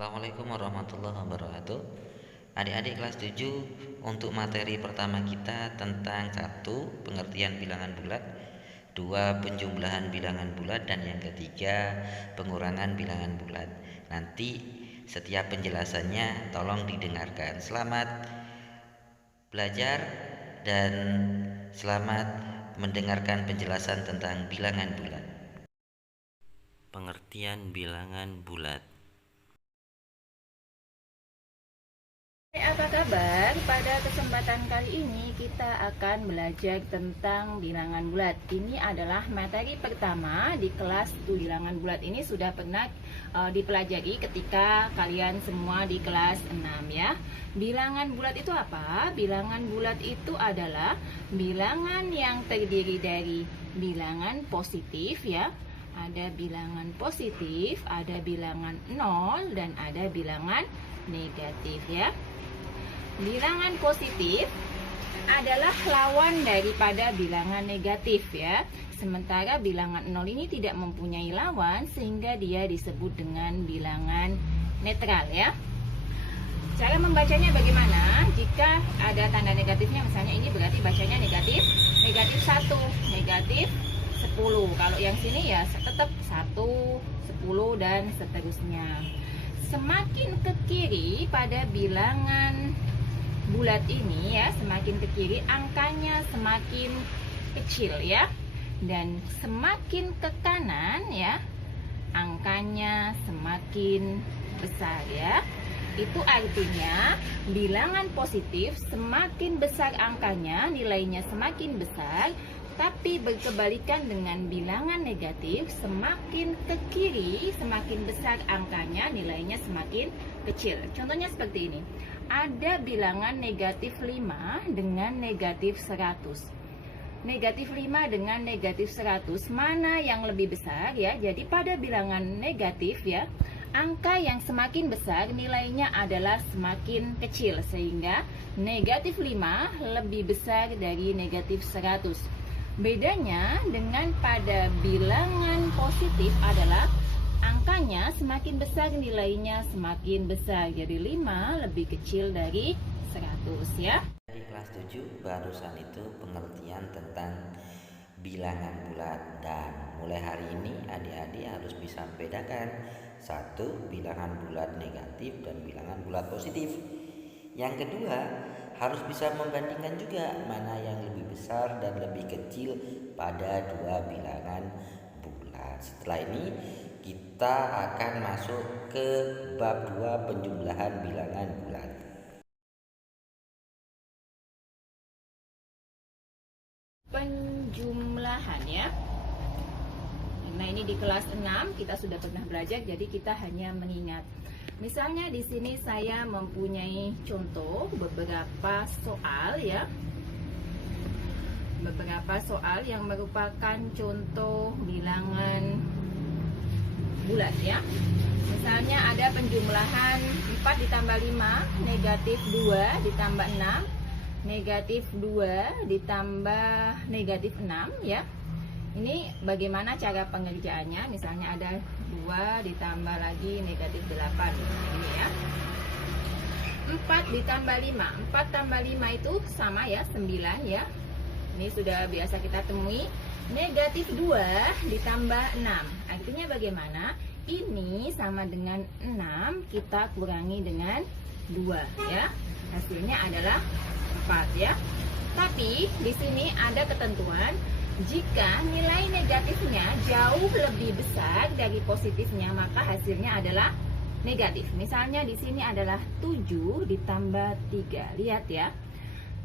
Assalamualaikum warahmatullahi wabarakatuh. Adik-adik kelas 7, untuk materi pertama kita tentang 1. Pengertian bilangan bulat, 2. Penjumlahan bilangan bulat, dan yang ketiga pengurangan bilangan bulat. Nanti setiap penjelasannya tolong didengarkan. Selamat belajar dan selamat mendengarkan penjelasan tentang bilangan bulat. Pengertian bilangan bulat. Apa kabar? Pada kesempatan kali ini kita akan belajar tentang bilangan bulat. Ini adalah materi pertama di kelas 1. Bilangan bulat ini sudah pernah dipelajari ketika kalian semua di kelas 6 ya. Bilangan bulat itu apa? Bilangan bulat itu adalah bilangan yang terdiri dari bilangan positif ya. Ada bilangan positif, ada bilangan 0, dan ada bilangan negatif ya. Bilangan positif adalah lawan daripada bilangan negatif ya. Sementara bilangan 0 ini tidak mempunyai lawan sehingga dia disebut dengan bilangan netral ya. Cara membacanya bagaimana? Jika ada tanda negatifnya, misalnya ini berarti bacanya negatif 1, negatif 10. Kalau yang sini ya tetap 1, 10, dan seterusnya. Semakin ke kiri pada bilangan bulat ini ya, semakin ke kiri angkanya semakin kecil ya, dan semakin ke kanan ya angkanya semakin besar ya. Itu artinya bilangan positif semakin besar angkanya, nilainya semakin besar, tapi berkebalikan dengan bilangan negatif, semakin ke kiri semakin besar angkanya, nilainya semakin kecil. Contohnya seperti ini. Ada bilangan negatif 5 dengan negatif 100. Negatif 5 dengan negatif 100, mana yang lebih besar ya? Jadi pada bilangan negatif ya, angka yang semakin besar nilainya adalah semakin kecil, sehingga negatif 5 lebih besar dari negatif 100. Bedanya dengan pada bilangan positif adalah angkanya semakin besar, nilainya semakin besar. Jadi 5 lebih kecil dari 100 ya. Di kelas 7 barusan itu pengertian tentang bilangan bulat, dan mulai hari ini adik-adik harus bisa membedakan 1. Bilangan bulat negatif dan bilangan bulat positif. Yang kedua, harus bisa membandingkan juga mana yang lebih besar dan lebih kecil pada dua bilangan bulat. Setelah ini kita akan masuk ke bab 2, penjumlahan bilangan bulat. Penjumlahan ya. Nah, ini di kelas 6 kita sudah pernah belajar, jadi kita hanya mengingat. Misalnya di sini saya mempunyai contoh beberapa soal ya. Beberapa soal yang merupakan contoh bilangan bulat ya. Misalnya ada penjumlahan 4 ditambah 5, negatif 2 ditambah 6, negatif 2 ditambah negatif 6 ya. Ini bagaimana cara pengerjaannya? Misalnya ada 2 ditambah lagi negatif 8 ini ya. 4 ditambah 5, 4 tambah 5 itu sama ya, 9 ya. Ini sudah biasa kita temui. Negatif 2 ditambah 6, artinya bagaimana? Ini sama dengan 6, kita kurangi dengan 2 ya. Hasilnya adalah 4 ya. Tapi di sini ada ketentuan, jika nilai negatifnya jauh lebih besar dari positifnya, maka hasilnya adalah negatif. Misalnya di sini adalah 7 ditambah 3. Lihat ya.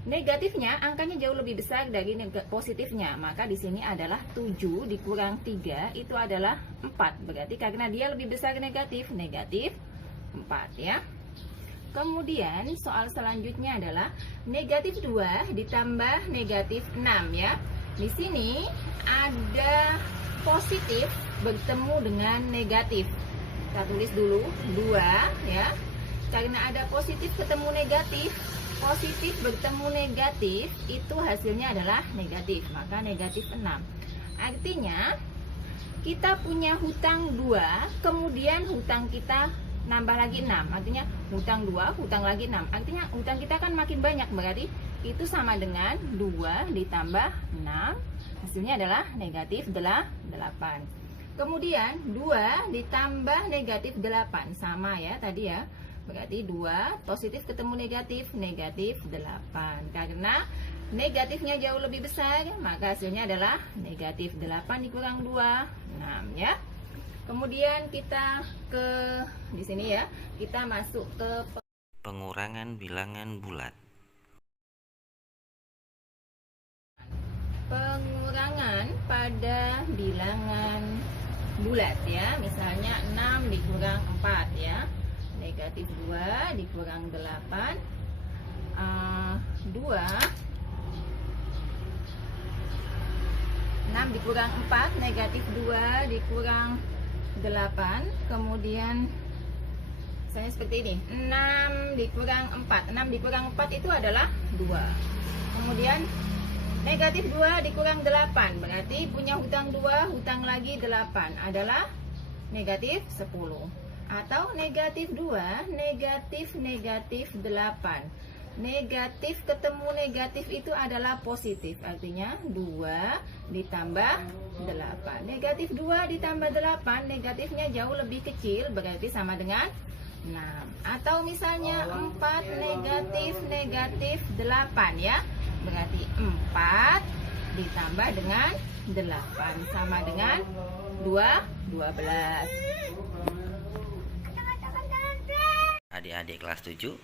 Negatifnya angkanya jauh lebih besar dari positifnya, maka di sini adalah 7 dikurang 3 itu adalah 4. Berarti karena dia lebih besar negatif 4 ya. Kemudian soal selanjutnya adalah negatif 2 ditambah negatif 6 ya. Di sini ada positif bertemu dengan negatif. Kita tulis dulu 2 ya. Karena ada positif ketemu negatif, positif bertemu negatif, itu hasilnya adalah negatif, maka negatif 6. Artinya kita punya hutang 2, kemudian hutang kita nambah lagi 6, artinya hutang 2, hutang lagi 6, artinya hutang kita kan makin banyak, berarti itu sama dengan 2 ditambah 6, hasilnya adalah negatif 8. Kemudian 2 ditambah negatif 8, sama ya tadi ya, berarti 2 positif ketemu negatif 8. Karena negatifnya jauh lebih besar, maka hasilnya adalah negatif 8 dikurang 2, 6 ya. Kemudian kita ke di sini ya, kita masuk ke pengurangan bilangan bulat. Pengurangan pada bilangan bulat ya, misalnya 6 dikurang 4 ya, negatif 2 dikurang 8, 6 dikurang 4, negatif 2 dikurang 8, kemudian misalnya seperti ini, 6 dikurang 4, 6 dikurang 4 itu adalah 2, kemudian negatif 2 dikurang 8, berarti punya hutang 2, hutang lagi 8 adalah negatif 10. Atau negatif 2, negatif 8. Negatif ketemu negatif itu adalah positif, artinya 2 ditambah 8. Negatif 2 ditambah 8, negatifnya jauh lebih kecil, berarti sama dengan 6. Atau misalnya 4 negatif 8 ya, berarti 4 ditambah dengan 8 sama dengan 12. Adik-adik kelas 7,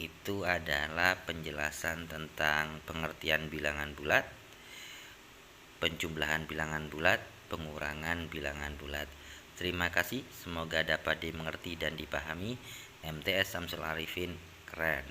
itu adalah penjelasan tentang pengertian bilangan bulat, penjumlahan bilangan bulat, pengurangan bilangan bulat. Terima kasih, semoga dapat dimengerti dan dipahami. MTS Samsul Arifin, keren.